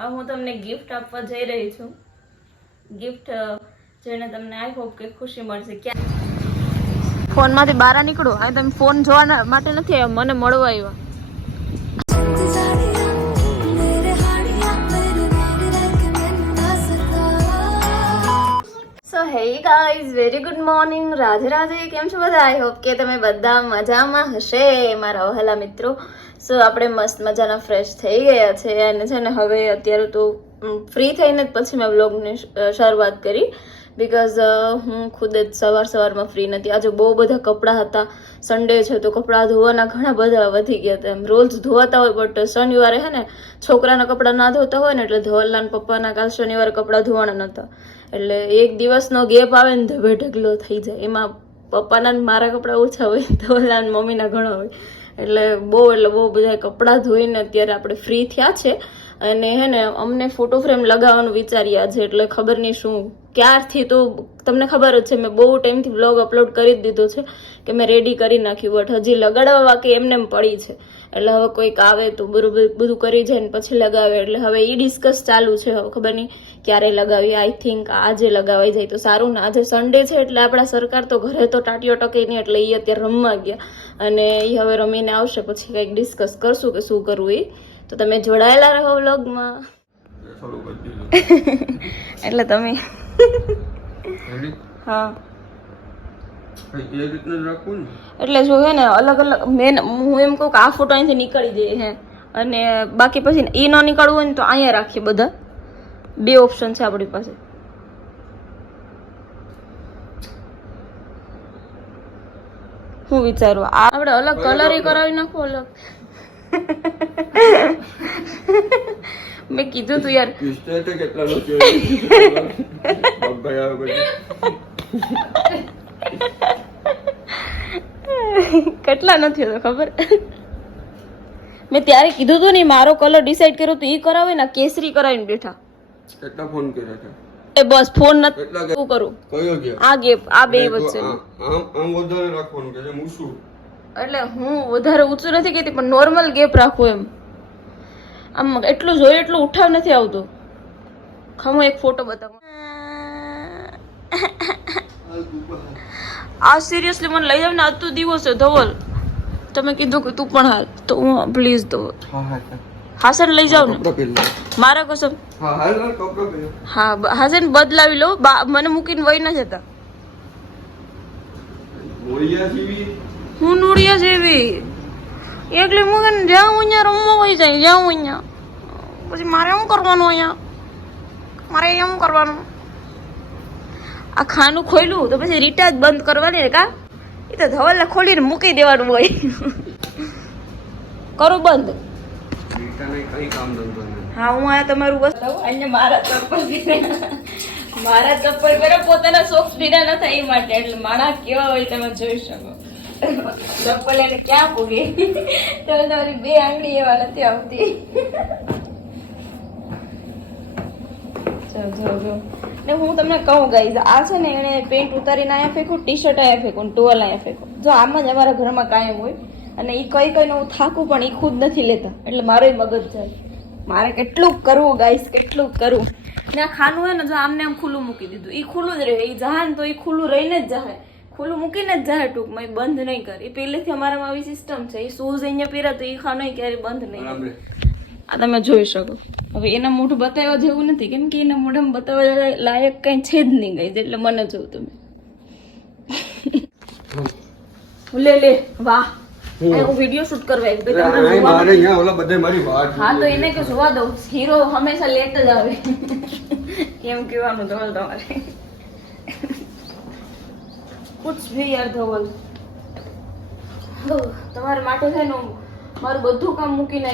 હવે હું તમને ગિફ્ટ આપવા જઈ રહી છું. ગિફ્ટ જોઈને તમને આઈ હોપ કે ખુશી મળશે. ક્યાં ફોનમાંથી બહાર નીકળો, આ તમે ફોન જોવા માટે નથી આવ્યા, મને મળવા આવ્યા. So hey guys, very good morning, Radhe Radhe. કેમ છો બધા? આઈ હોપ કે તમે બધા મજામાં હશે મારા વહાલા મિત્રો. સો આપણે મસ્ત મજાના ફ્રેશ થઈ ગયા છે અને છે ને હવે અત્યારે તો ફ્રી થઈને જ પછી મેં વ્લોગની શરૂઆત કરી. બિકોઝ હું ખુદ જ સવારમાં ફ્રી નથી. આજે બહુ બધા કપડાં હતા, સન્ડે છે તો કપડાં ધોવાના ઘણા બધા વધી ગયા હતા. એમ રોજ ધોવાતા હોય બટ શનિવારે હે ને છોકરાના કપડાં ના ધોતા હોય ને એટલે ધવલના પપ્પાના કાલ શનિવારે કપડાં ધોવાના નહોતા. એટલે એક દિવસનો ગેપ આવે ને ધબે ઢગલો થઈ જાય. એમાં પપ્પાના મારા કપડાં ઓછા હોય, ધવલના મમ્મીના ઘણા હોય. એટલે બહુ બધા કપડાં ધોઈને અત્યારે આપણે ફ્રી થયા છે. અને હે ને અમને ફોટો ફ્રેમ લગાવવાનું વિચાર્યા છે. એટલે ખબર નહીં શું ક્યારથી, તો તમને ખબર જ છે મેં બહુ ટાઈમથી વ્લોગ અપલોડ કરી જ દીધો છે કે મેં રેડી કરી નાખ્યું, બટ હજી લગાડવા બાકી એમને એમ પડી છે. એટલે હવે કોઈક આવે તો બરોબર બધું કરી જાય ને પછી લગાવે. એટલે હવે એ ડિસ્કસ ચાલુ છે. હવે ખબર નહીં ક્યારે લગાવી. આઈ થિંક આજે લગાવાઈ જાય તો સારું ને. આજે સન્ડે છે એટલે આપણા સરકાર તો ઘરે તો ટાટીઓ ટકે નહીં, એટલે એ અત્યારે રમવા ગયા અને એ હવે રમીને આવશે પછી કંઈક ડિસ્કસ કરશું કે શું કરવું એ. તો તમે જોડાયેલા રહો વ્લોગમાં. એટલે તમે હા એટલે જો હે ને અલગ અલગ મેન હું એમ કહું કે આ ફોટો અહીંથી નીકળી જાય હે અને બાકી પછી એ ન નીકળવું હોય ને તો અહીંયા રાખીએ. બધા બે ઓપ્શન છે આપણી પાસે. હું વિચારું આપણે અલગ કલર કરાવી નાખો. અલગ મેં કીધું તું યાર કેટલા નથી હોતો ખબર. મેં ત્યારે કીધું તું ને મારો કલર ડિસાઈડ કર્યો તો એ કરાવે ને કેસરી કરાવીને બેઠા. કેટલા ફોન કર્યા હતા? એ બસ ફોન નથી શું કરું. કયો ગયા? આ ગેપ આ બે વચ્ચે આમ વધારે રાખવાનું કે હું શું. એટલે હું વધારે ઊંચું નથી કહેતી પણ નોર્મલ ગેપ રાખવું એમ. આમ એટલું જોઈએ એટલું ઉઠાવ નથી આવતો. ખમો એક ફોટો બતાવો. આ સિરિયસલી મને લઈ જાવ ને. આજ તો દિવસ છે ધવલ, તમે કીધું કે તું પણ હાલ તો હું પ્લીઝ ધવલ હાસન લઈ જાવ ને મારા કસમ. હા હાસન બદલાવી લો, મને મૂકીને વહી ના જતા. હું નોડિયા જેવી એકલી મૂકીને જ્યાં હું અહીંયા રમવા વહી જાય. જ્યાં હું અહીંયા પછી મારે શું કરવાનું? અહીંયા મારે એમ કરવાનું. આ ખાનું ખોલ્યું તો પછી રિચાર્જ બંધ કરવાની ને કા એ તો ધવલને ખોલીને મૂકી દેવાનું હોય. કરો બંધ. હા હું આ તમારું વસ્તુ અહીંયા મારા ચપ્પલ પહેરે પોતાના શોખ પીડા ન થાય એ માટે. એટલે મારા કેવા હોય તમે જોઈ શકો. ચપ્પલ એને ક્યાં પૂગે તો તમારી બે આંગળી એવા નથી આવતી. જો ને હું તમને કહું ગાઈઝ, આ છે ને એને પેન્ટ ઉતારીને અહીંયા ફેંકું, ટી શર્ટ અહીંયા ફેંકું, ટોવલ અહીંયા ફેંકું. જો આમ જ અમારા ઘરમાં કાયમ હોય. અને એ કઈ હું થાકું પણ એ ખુદ નથી લેતા. એટલે મારો મગજ જાય મારે કેટલું કરવું ગાઈઝ, કેટલું કરવું. ને આ ખાનું હોય ને જો આમને આમ ખુલ્લું મૂકી દીધું, એ ખુલ્લું જ રહે. એ જહે ને તો એ ખુલ્લું રહીને જ જાય, ખુલ્લું મૂકીને જ જાય ટૂંકમાં. એ બંધ નહીં કરે. એ પહેલેથી અમારામાં આવી સિસ્ટમ છે. એ શૂઝ અહીંયા પહેરા તો એ ખાનું ક્યારેય બંધ નહીં. આ તમે જોઈ શકો. હવે એના મોઢું બતાવવા જેવું નથી કેમ કે એના મોઢામાં બતાવવા લાયક કઈ છે જ નહીં ગઈ. એટલે મને જોઉં તમે લે વાહ હું વિડીયો શૂટ કરવા હા તો એને કે જોવા દઉં. હીરો હંમેશા લેટ જ આવે કેમ કેવાનું ધવલ તમારે કુછ ભી યાર ધવલ તમારા માટે છે ને મારું બધું કામ મૂકીને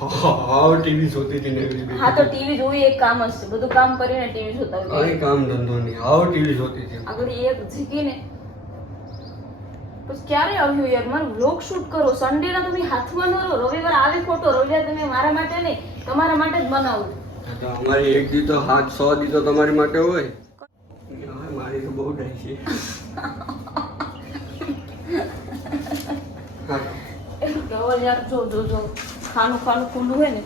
હા ટીવી જોતી હતી ને. હા તો ટીવી જોવી એક કામ હશે. બધું કામ કરીને ટીવી જોતા હોય. કઈ કામ ધંધો નહીં. હા ટીવી જોતી હતી. આગળ એક જીકીને પછી ક્યારે આવ્યું યાર મારું વ્લોગ શૂટ કરો. સન્ડે ના તમે હાથમાં ન રહો. રવિવાર આવે ફોટો. રવિવાર તમે મારા માટે નહીં તમારા માટે જ બનાવું. અમારી એક દી તો 100 દી તો તમારી માટે હોય. મારી તો બહુ ડાય છે. યાર જો ખાનું ખુલ્લું હોય ને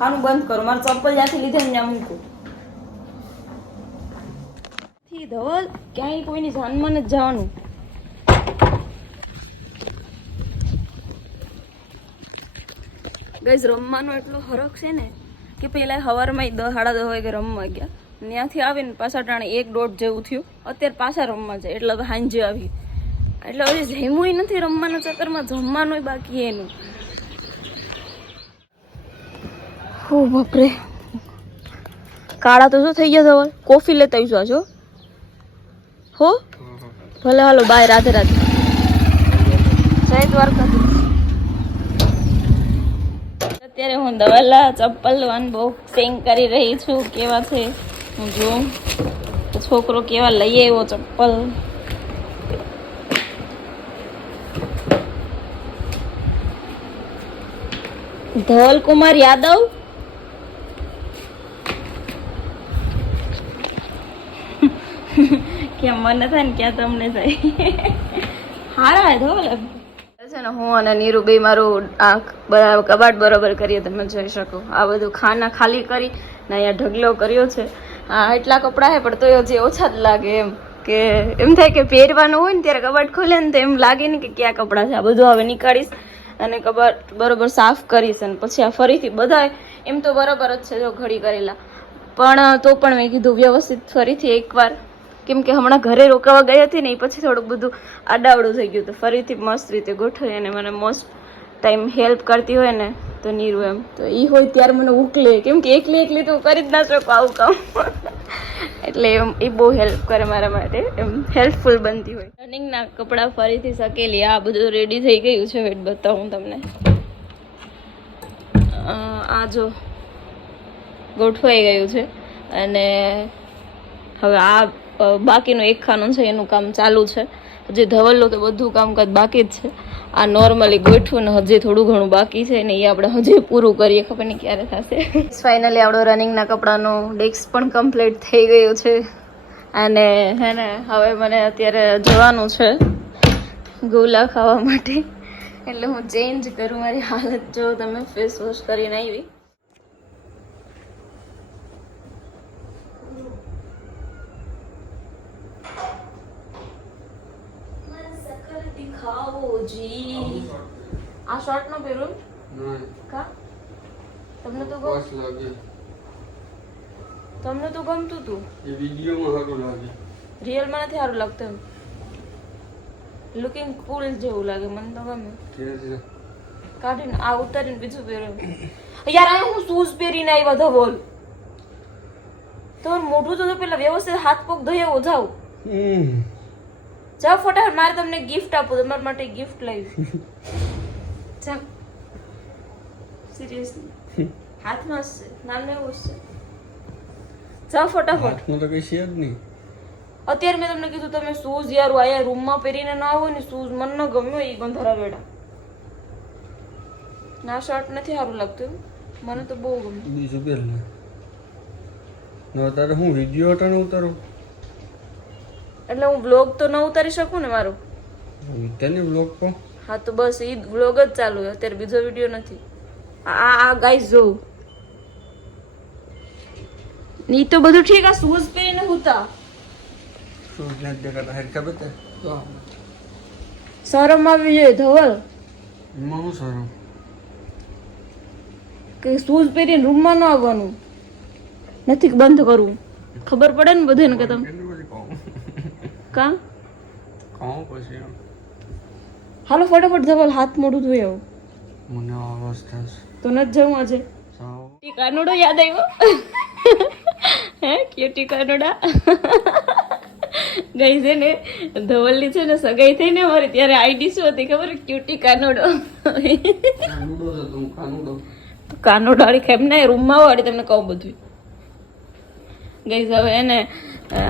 ખાનું બંધ કરો, મારે ચપ્પલ જ્યાંથી લીધે ને ત્યાં મૂકું. ધવલ ક્યાંય કોઈની જાનમાં નથી જવાનું. ગઈઝ રમવાનો એટલો હરખ છે ને કે પહેલા સવારમાં 10-10:30 વાગે રમવા ગયા, ત્યાંથી આવીને પાછા ટાણે 1-1:30 જેવું થયું, અત્યારે પાછા રમવા જાય એટલે હવે સાંજે આવી, એટલે હજી જમ્યું નથી, રમવાના ચક્કરમાં જમવાનું બાકી એનું. હો બાપરે, કાળા તો શું થઈ ગયા ધવલ? કોફી લેતા આવીશું આજો. હો ભલે, હાલો બાય, રાધે રાધે, જય દ્વારકાધીશ. અત્યારે હું દવાલા ચપ્પલ અનબોક્સિંગ કરી રહી છું. કેવા છે હું જોઉં, છોકરો કેવા લઈ આવ્યો ચપ્પલ. ધવલ કુમાર યાદવ, ક્યાં મને થાય ને ક્યાં તમને થાય. હારા ધવલ છે ને, હું અને નીરુ બે મારું આ કબાટ બરોબર કરીએ, તમે જોઈ શકો. આ બધું ખાના ખાલી કરી ને અહીંયા ઢગલો કર્યો છે. આ એટલા કપડાં છે પણ તો જે ઓછા જ લાગે, એમ કે એમ થાય કે પહેરવાનું હોય ને ત્યારે કબાટ ખોલે ને તો એમ લાગે ને કે ક્યાં કપડાં છે. આ બધું હવે નીકાળીશ અને કબાટ બરોબર સાફ કરીશ, અને પછી આ ફરીથી બધા એમ તો બરોબર જ છે જો ઘડી કરેલા, પણ તો પણ મેં કીધું વ્યવસ્થિત ફરીથી એકવાર, કેમ કે હમણાં ઘરે રોકાવા ગઈ હતી ને એ પછી થોડુંક બધું આડાવડું થઈ ગયું, તો ફરીથી મસ્ત રીતે ગોઠવી. અને મને મોસ્ટ ટાઈમ હેલ્પ કરતી હોય ને તો નીરુ, એમ તો એ હોય ત્યારે મને ઉકલે, કેમ કે એકલી તો કરી જ ના શકો આવું કામ. એટલે એમ એ બહુ હેલ્પ કરે મારા માટે, એમ હેલ્પફુલ બનતી હોય. રનિંગના કપડાં ફરીથી સકેલી, આ બધું રેડી થઈ ગયું છે. વેટ બતાવું તમને, આ જો ગોઠવાઈ ગયું છે. અને હવે આ બાકીનું એક ખાનું છે એનું કામ ચાલુ છે. હજી ધવલનું તો બધું કામકાજ બાકી જ છે. આ નોર્મલી ગોઠવું ને હજી થોડું ઘણું બાકી છે ને એ આપણે હજી પૂરું કરીએ, ખબર નહીં ક્યારે થશે. ફાઇનલી આપણો રનિંગના કપડાનું ડેસ્ક પણ કમ્પ્લીટ થઈ ગયું છે. અને હે ને હવે મને અત્યારે જવાનું છે ગોલા ખાવા માટે, એટલે હું ચેન્જ કરું. મારી હાલત જો તમે, ફેસ વોશ કરીને આવી. આ શર્ટ નો પહેરું કા તમને તો ગમતું તું, એ વિડિયોમાં સારું લાગે, રિયલ માં નથી સારું લાગતું. લુકિંગ કુલ જેવું લાગે, મને તો ગમે. કાઢીને આ ઉતારીને બીજું પહેરો. યાર આ હું શૂઝ પહેરીને આવ્યા ધવલ, તો મોઢું તો પેલા વ્યવસ્થિત હાથ પગ ધોઈ આવો, જાવ જાઓ ફટાફટ. મારે તમને ગિફ્ટ આપું, તમારા માટે ગિફ્ટ લાવી. જાઓ સિરિયસલી, હાથમાં છે નાનું એવું છે. જાઓ ફટાફટ. હાથમાં તો કઈ છે જ નહીં. અત્યારે મેં તમને કીધું તમે શૂઝ યાર આયા રૂમમાં પહેરીને ના આવો ને, શૂઝ મને ન ગમ્યો એ ગંધારા વેડા. ના શર્ટ નથી સારું લાગતું, મને તો બહુ ગમ્યું. બીજું પહેર ને, ના તારે હું વિડિયો અટાણે ઉતારું, એટલે હું વ્લોગ તો ન ઉતારી શકું ને મારો. તને વ્લોગ કો? હા તો બસ એ વ્લોગ જ ચાલુ છે અત્યારે, બીજો વિડીયો નથી. આ ગાઈસ જો ની તો બધું ઠીક, આ શૂઝ પહેરીને હતા. શૂઝ નથી દેખાતા, હેરકા બતા તો શરમ આવી જાય ધવલ, એમાં હું સારું કે શૂઝ પહેરીને રૂમમાં ન આવવાનું, નથી બંધ કરવું. ખબર પડે ને બધાને કે તમે કા કહું પછી. હાલો ફટાફટ ધવલ, હાથ મોઢું ધોઈ આવો. મને આવાજ થશે તો નથી જવું આજે. સાવ ટીકાનોડો યાદ આવ્યો. હે ક્યુટી કાનોડા ગઈ છે ને ધવલની છે ને સગાઈ થઈ ને મારી, ત્યારે આઈડી શું હતી ખબર? ક્યુટી કાનોડો. કાનોડો વાળી ખેમ ને રૂમમાં વાળી, તમને કહું બધું. ગઈ હવે એને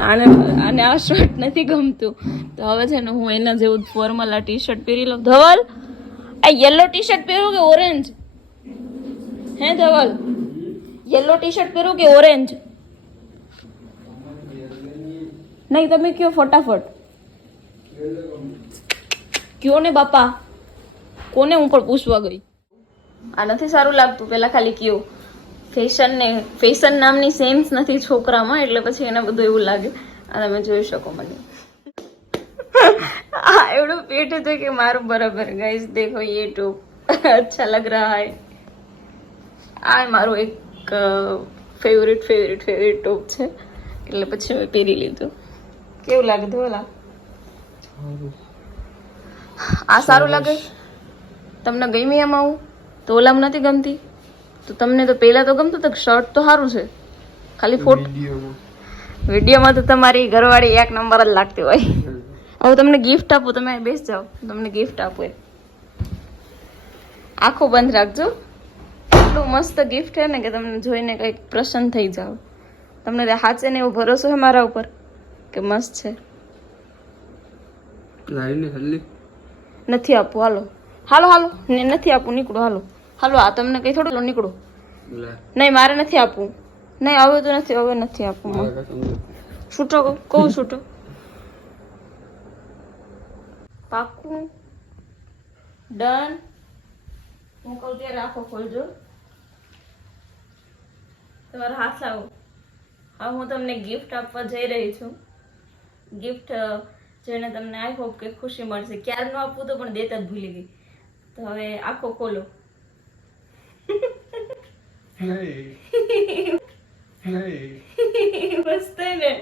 આને આ શર્ટ નથી ગમતું, તો હવે છે ને હું એના જેવું ફોર્મલ આ ટી શર્ટ પહેરી લઉં. ધવલ આ યલો ટી શર્ટ પહેરું કે ઓરેન્જ? હે ધવલ યલો ટી શર્ટ પહેરું કે ઓરેન્જ? નહીં તમે કયો ફટાફટ, કયો ને બાપા. કોને હું પણ પૂછવા ગઈ? આ નથી સારું લાગતું, પેલા ખાલી કયો. ફેશન નામની સેન્સ નથી છોકરામાં, એટલે પછી એને બધું એવું લાગે. આ તમે જોઈ શકો મને. એવડું પેટ છે કે મારું બરાબર. ગાઈસ દેખો ये टॉप अच्छा लग रहा है. આ મારું એક ફેવરેટ ટોપ છે, એટલે પછી મેં પહેરી લીધું. કેવું લાગે ધોલા? આ સારું લાગે? તમને ગમી એમાં? આવું તો ઓલામાં નથી ગમતી? તો તમને તો પહેલા તો ગમતું હતું. શર્ટ તો સારું છે, ખાલી ફોટો વિડીયોમાં તો તમારી ઘરવાળી એક નંબર જ લાગતી હોય. હવે તમને ગિફ્ટ આપું, તમે બેસ જાઓ, તમને ગિફ્ટ આપું. આંખો બંધ રાખજો. એટલું મસ્ત ગિફ્ટ છે ને કે તમને જોઈને કંઈક પ્રસન્ન થઈ જાવ. તમને હાચે ને એવો ભરોસો છે મારા ઉપર કે મસ્ત છે? નથી આપવું. હાલો નથી આપવું, નીકળો. હાલો આ તમને કઈ થોડું નીકળો. નહીં મારે નથી આપવું. નહીં હવે તો નથી, હવે નથી આપવું. છૂટો કહું છૂટો પાકું ડન. હું કહું ત્યારે આંખો ખોલજો. તમારો હાથ લાવો. હવે હું તમને ગિફ્ટ આપવા જઈ રહી છું. ગિફ્ટ જોઈને તમને આઈ હોપ કે ખુશી મળશે. ક્યારનું આપવું તો પણ દેતા જ ભૂલી ગઈ. તો હવે આંખો ખોલો. મસ્ત ને?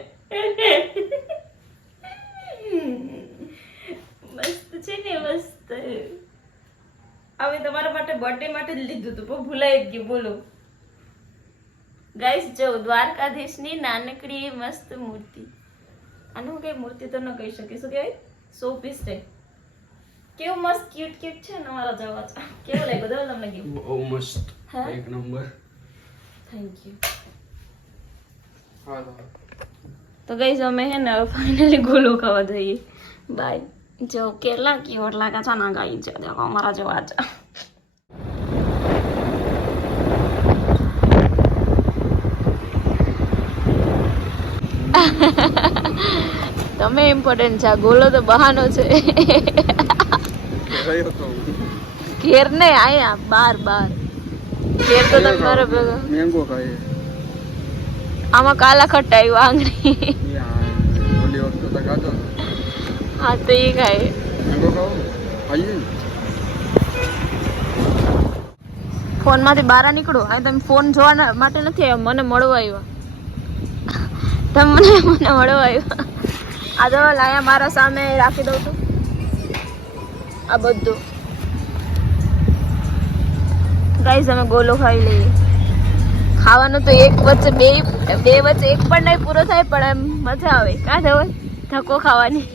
મસ્ત છે ને? મસ્ત. હવે તમારા માટે બર્થડે માટે જ લીધું હતું પણ ભૂલાઈ જ ગયું. બોલો ગાઈસ, જો દ્વારકાધીશની નાનકડી મસ્ત મૂર્તિ. આનું કઈ મૂર્તિ તો ન કહી શકીએ, શું કહેવાય? સો પીસ છે. કેવું મસ્ત ક્યુટ છે ને મારા જવા. કેવું લાગ્યું દો તમને ગિફ્ટ? બહુ મસ્ત, એક નંબર. Thank you. તો ગાઈસ અમે હે ને ફાઇનલી ગોલો ખાવા જઈએ. બાય. જો કેટલા ક્યુટ લાગે છે ના ગાઈ છે, દેખો અમારા જેવા છે. તમે ઇમ્પોર્ટન્ટ છે, ગોલો તો બહાનો છે. ઘેર ને આયા બાર ઘેર તો તમે મારા ભેગા મેંગો ખાય. આમાં કાલા ખટ્ટા આવ્યું આંગળી. ઓલી વખતે તો ખાતો. હા તો એ ખાય. મેંગો ખાઓ ખાઈએ. ફોન માંથી બહાર નીકળો. આ તમે ફોન જોવા માટે નથી આવ્યા, મને મળવા આવ્યા. તમે મને મળવા આવ્યા. આ જો લાયા મારા સામે રાખી દઉં છું. આ બધું ગાઈસ અમે ગોલો ખાઈ લઈએ. ખાવાનું તો એક વચ્ચે બે વચ્ચે એક પણ નહીં પૂરો થાય, પણ એમ મજા આવે. કાં હોય ધક્કો ખાવાની.